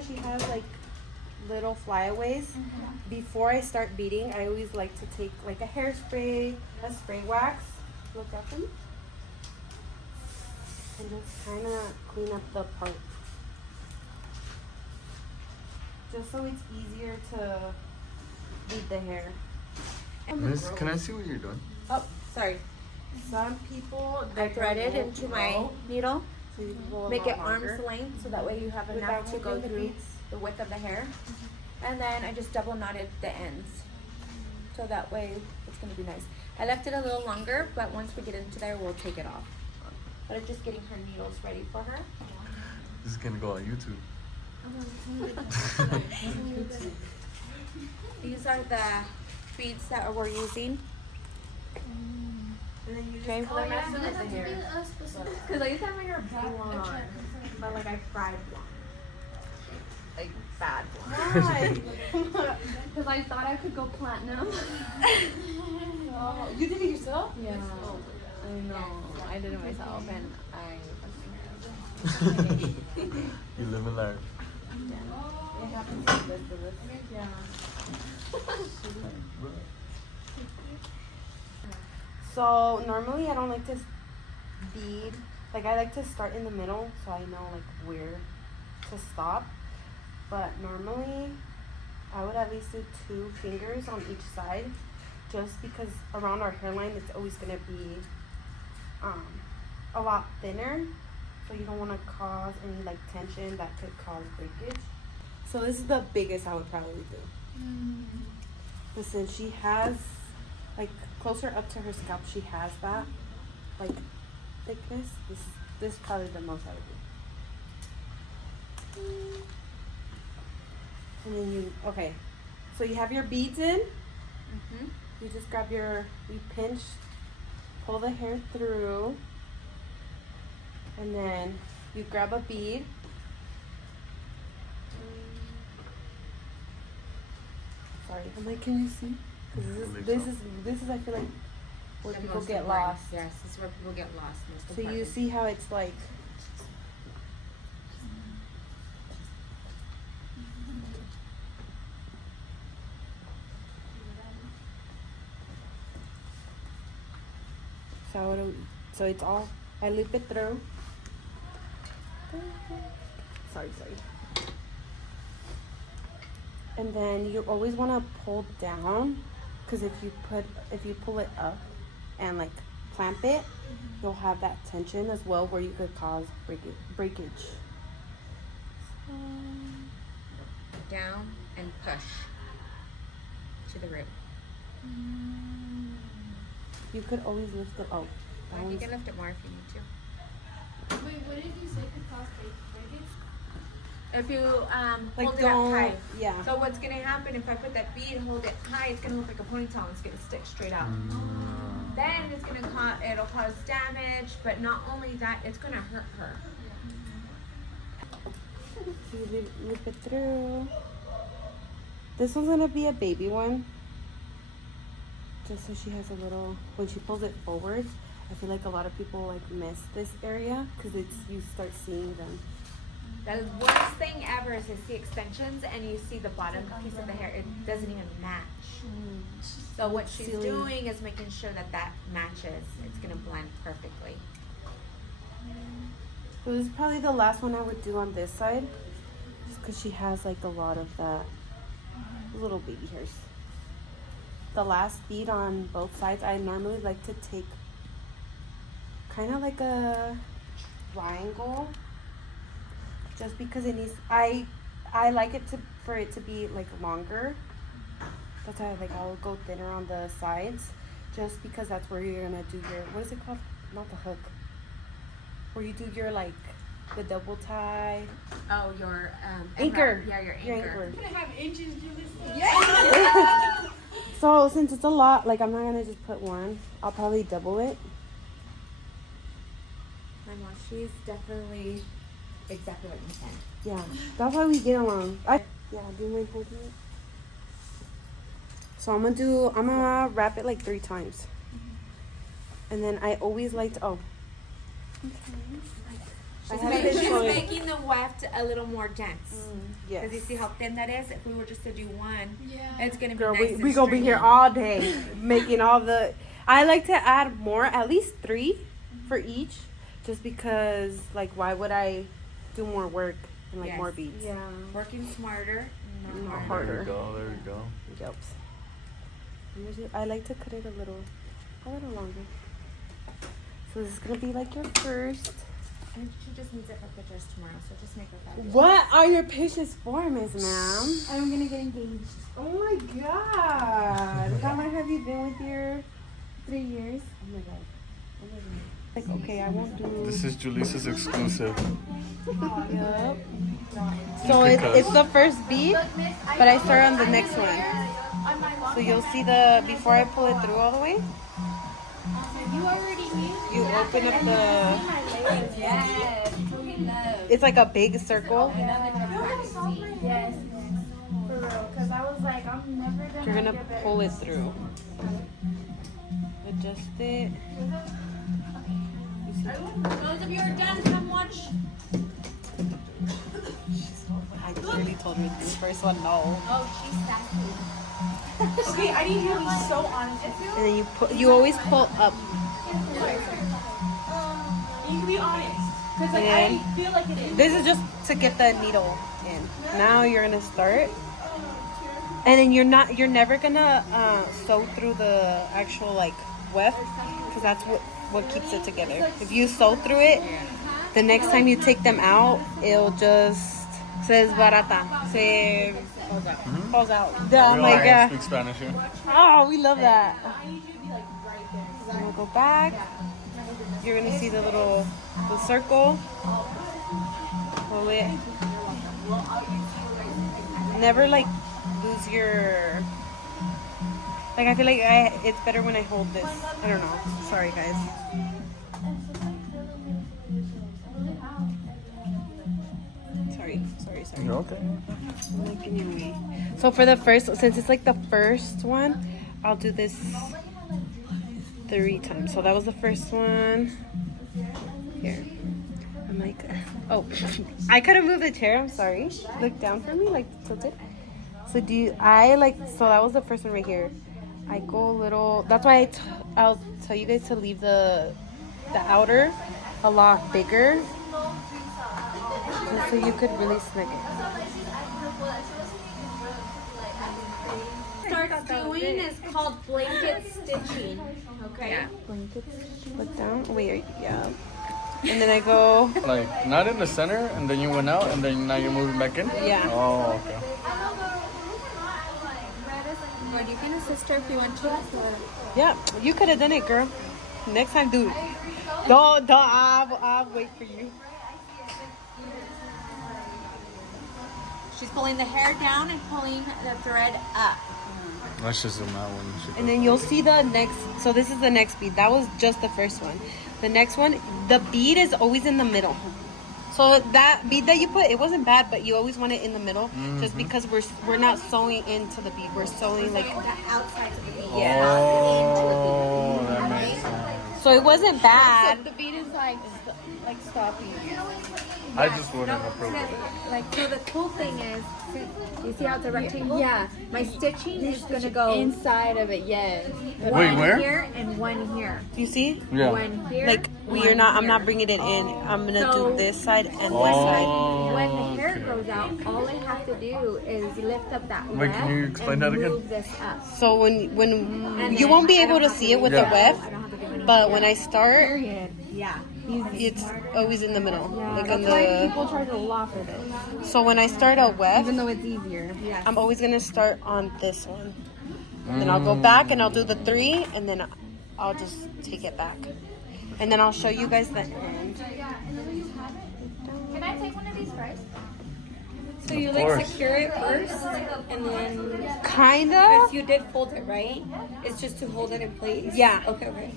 how she has like little flyaways? Before I start beading, I always like to take like a hairspray, a spray wax, look at them, and just kind of clean up the part. Just so it's easier to bead the hair. Miss, can I see what you're doing? Oh, sorry. Some people, I thread it into my needle, so you can go a make lot it longer. arm's length so that way you have Without enough to go moving the through beads. the width of the hair. And then I just double knotted the ends. So that way it's going to be nice. I left it a little longer, but once we get into there, we'll take it off. But I'm just getting her needles ready for her. This is gonna go on YouTube. These are the beads that we're using. And then you just Okay. color match them with the hair. Because I used to have my hair blonde, but like I fried blonde. Like bad blonde. Why? Because I thought I could go platinum. Oh, you did it yourself? Yeah. I know. I did it myself and I You live and learn. It happens like this to this. Yeah. So normally I don't like to bead. Like I like to start in the middle so I know like where to stop. But normally I would at least do 2 fingers on each side, just because around our hairline it's always gonna be a lot thinner. So you don't want to cause any like tension that could cause breakage. So this is the biggest I would probably do. But since she has like closer up to her scalp, she has that like thickness. This is probably the most I would do. And then you so you have your beads in. You just grab you pinch, pull the hair through, and then you grab a bead. Sorry, I'm like, can you see? 'Cause this is I feel like where The people most get important. lost. Yes, this is where people get lost. Most So you important. see how it's like. So it's all, I loop it through. Sorry. And then you always want to pull down, because if you pull it up and like clamp it, you'll have that tension as well where you could cause breakage. Down and push to the root. You could always lift it up. You can lift it more if you need to. Wait, what did you say could cause breakage? If you Like hold it up high. yeah. So what's gonna happen if I put that bead, hold it high, it's gonna look like a ponytail and it's gonna stick straight out. Then it's gonna it'll cause damage, but not only that, it's gonna hurt her. So you loop it through. This one's gonna be a baby one. Just so she has a little, when she pulls it forward, I feel like a lot of people like miss this area because you start seeing them. The worst thing ever is to see extensions and you see the bottom piece of the hair, it doesn't even match. So what she's Silly. doing is making sure that matches. It's gonna blend perfectly. So this is probably the last one I would do on this side, just because she has like a lot of that little baby hairs. The last bead on both sides, I normally like to take kind of like a triangle, just because it needs. I like it for it to be like longer. That's why I'll go thinner on the sides, just because that's where you're gonna do your, what is it called? Not the hook. Where you do your like the double tie. Oh, your Anchor. Yeah, your Your anchor. anchor. Can I have inches do this? Yeah. So since it's a lot, like I'm not gonna just put one. I'll probably double it. I know, she's definitely exactly what you said. Yeah, that's why we get along. Do you mind holding it? So I'm gonna wrap it like 3 times. And then I always like to, She's, haven't been she's showing. making the weft a little more dense. Yes. Because you see how thin that is? If we were just to do one, Yeah. it's going to be Girl, nice we gonna be here all day making all the. I like to add more, at least 3 for each, just because like why would I do more work and like Yes. more beads? Yeah. Working smarter, not Not harder. There harder. we go. There we go. Yep. I like to cut it a little longer. So this is gonna be like your first. And she just needs it for pictures tomorrow, so just make her fabulous. What are your pictures for, Miss Ma'am? I'm gonna get engaged. Oh my God! How long have you been with your? 3 years. Oh my God. Oh my God. Like okay, I won't do. This is Julisa's exclusive. Yep. So it's the first bead, but I start on the next one. So you'll see the before I pull it through all the way. You already knew? You open up the. Yes, so we love. It's like a big circle. Yes. For real. Because I was like, I'm never gonna. You're gonna get pull it through. Adjust it. Those of you who are done, come watch. I clearly told her this first one no. Oh, she's sassy. Okay, I need you to be so honest. And then you always pull up. You can be honest. Because like, And I feel like it is. this is just to get the needle in. Now you're gonna start. And then you're never gonna sew through the actual like weft, because that's what keeps it together. If you sew through it, the next time you take them out, it'll just se desbarata, se falls out. Yeah, I'm We all like, yeah. speak Spanish here. Oh, we love that. I'm gonna go back. You're gonna see the circle. Pull it. Never like lose your. Like I feel like it's better when I hold this. I don't know. Sorry guys. Sorry. You're okay. I'm like in your way. So for the first, since it's like the first one, I'll do this 3 times. So that was the first one. Here. I'm like, oh, I couldn't move the chair. I'm sorry. Look down for me, like tilt it. So so that was the first one right here. I go a little. That's why I'll tell you guys to leave the outer a lot bigger, so you could really snug it. Starts doing is called blanket stitching. Okay. Yeah. Look down. Wait, yeah. And then I go. Like not in the center, and then you went out, and then now you're moving back in. Yeah. Oh, okay. Or you can assist her if you want to. Yeah, you could have done it, girl. Next time, do it. Don't. I'll wait for you. She's pulling the hair down and pulling the thread up. Let's just zoom out when And then you'll see the next. So this is the next bead. That was just the first one. The next one, the bead is always in the middle. So that bead that you put, it wasn't bad, but you always want it in the middle, just because we're not sewing into the bead. We're sewing like The outside of the bead. Oh, that makes sense. so it wasn't bad. The beat is like stopping. I just wouldn't approve of it. Like, so the cool thing is, you see how it's a rectangle? Yeah. My stitching is going to go Inside of it, yes. Wait, one where? here and one here. You see? Yeah. One here. Like one I'm not here. bringing it in. I'm gonna So- do this side and Oh. this side. When the hair okay. grows out, all I have to do is lift up that Wait, can you weft explain and that again? move this up. So when And you then won't be I able don't to have see it with Yeah. the weft, I don't have to do anything. but when I start, Period. Yeah. it's always in the middle. Like in That's why the. people try to laugh at it. So when I start a weft, Even though it's easier. Yes. I'm always gonna start on this one. Then I'll go back and I'll do the 3, and then I'll just take it back, and then I'll show you guys the end. Can I take one of these first? So you Of like course. secure it first, and then Kind because of. you did fold it, right? It's just to hold it in place. Yeah. Okay.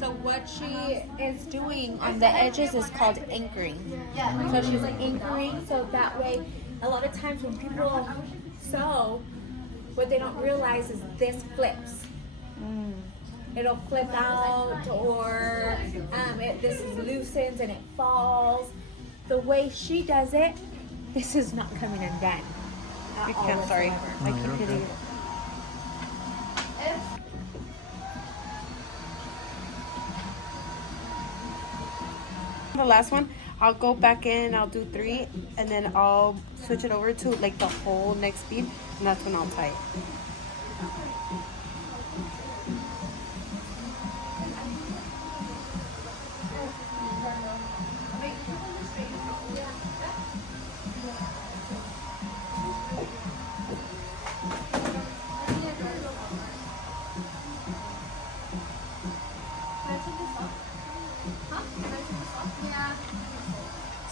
So what she is doing on the edges is called anchoring. So she's anchoring so that way a lot of times when people sew, what they don't realize is this flips. It'll flip out or this loosens and it falls. the way she does it, this is not coming undone. You can't, sorry. I keep you're hitting okay. it. The last one, I'll go back in, I'll do 3, and then I'll switch it over to like the whole next bead, and that's when I'll tie it.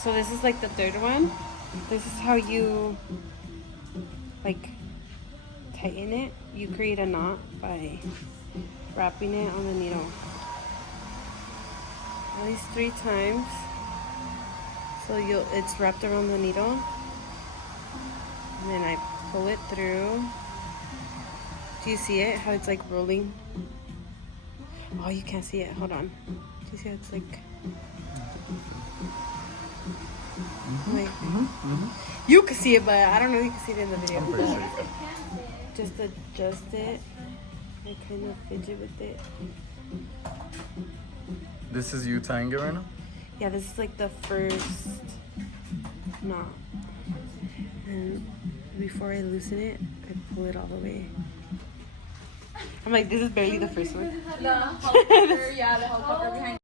So this is like the third one. This is how you like tighten it. You create a knot by wrapping it on the needle at least 3 times. So it's wrapped around the needle, and then I pull it through. Do you see it? How it's like rolling? Oh, you can't see it. Hold on. Do you see how it's like? Like, you can see it, but I don't know if you can see it in the video. I'm pretty sure you can. Just adjust it. I kind of fidget with it. This is you tying it right now? Yeah, this is like the first knot. And before I loosen it, I pull it all the way. I'm like, this is barely the first one. The helicopter, yeah, the helicopter behind.